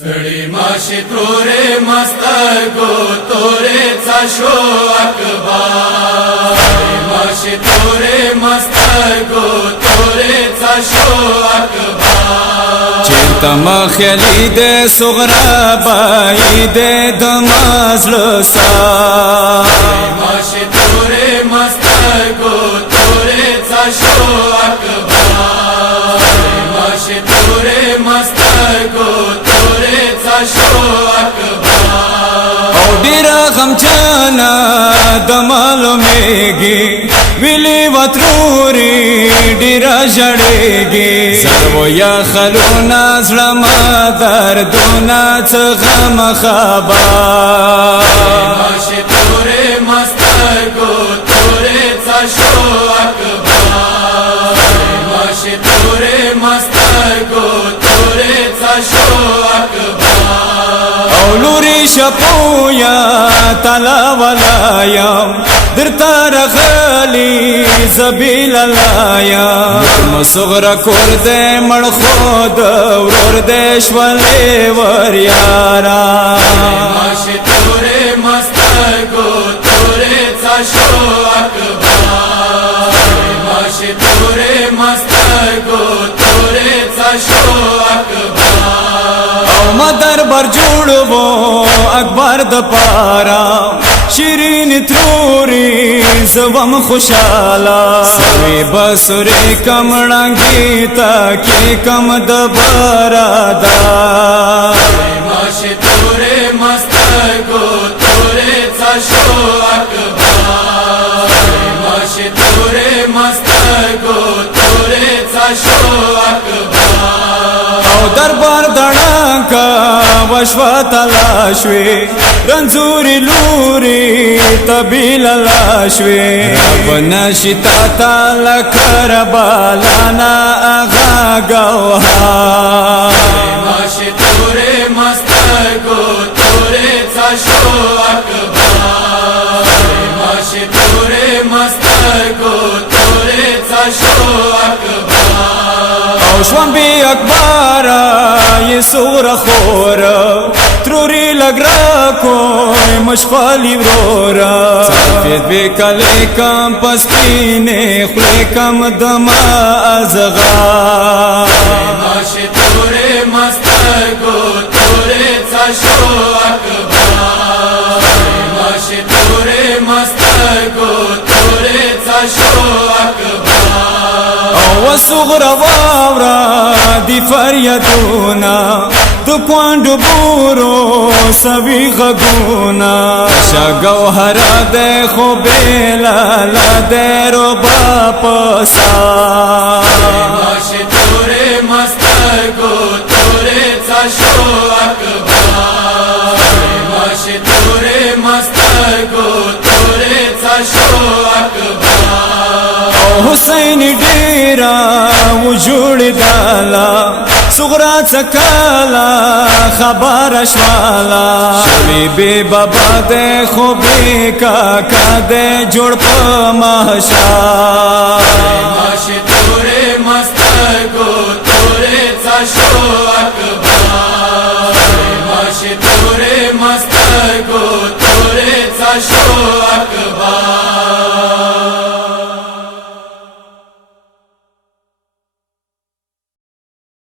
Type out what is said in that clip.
सड़ी माशी तोरे मस्तर गो तोरे चाशो अकबार सड़ी माशी तोरे मस्तर गो तोरे चाशो अकबार चिंता मखली दे सुगरा बाई दे दमाजलसा सड़ी माशी तोरे मस्तर गो तोरे चाशो अकबार सड़ी माशी तोरे मस्तर गो औडीरा गमचाना दमालो मेगी विली वत्रूरी डीरा जड़ेगी सर्वो या खलूना ज़लमा दर्दोना चगम खबा माशी तोरे मस्तर गो तोरे चाशो अकबार माशी तोरे मस्तर गो तोरे चाशो औलूरी शपोया तला वलायम दिरता रखली जबील लायम मसुगरा कोर दे मड़ खोद उर देश वाले वरियारा माशी तोरे मस्तर गो तोरे चाशो अकबार माशी तोरे मस्तर गो तोरे चाशो मदर बर जुड़बो अकबर द पारा शिरीन त्रूरी जवम खुशाला सवे बसुरे कमड़ांगी ताके कम दबरादा माशी तोरे मस्तर गो तोरे चाशो अकबार माशी तोरे मस्तर गो तोरे चाशो दरबार दड़ाका वश्वा तलाशवे रंजूरी लूरी तबील लाशवे बनशिता ताला करबालाना आगा गौहा माशी तोरे मस्तर गो तोरे चाशो अकबार माशी तोरे मस्तर गो तोरे चाशो शवंबी अकबारा ये सूरा खोर त्रूरी लगरा कोई मशफाली व्रोरा सफेद बेकले कम पस्तीने खुले कम दमा अज़गा माशी तोरे मस्तर गो तोरे चाशो अकबार माशी तोरे मस्तर गो तोरे चाशो वसुगरा वावरा दी फरियादूना दुक्वांडु बूरो सभी गगुना शगौहरा दे खुबेला ला दे रो बापसा माशी तोरे मस्तर गो तोरे चाशो अकबार माशी तोरे मस्तर गो तोरे चाशो हुसैन डेरा उजुड़ डाला सुगरा चकाला खबर अशवाला शबीबे बाबा दे खुबे का दे जुड़ प महशा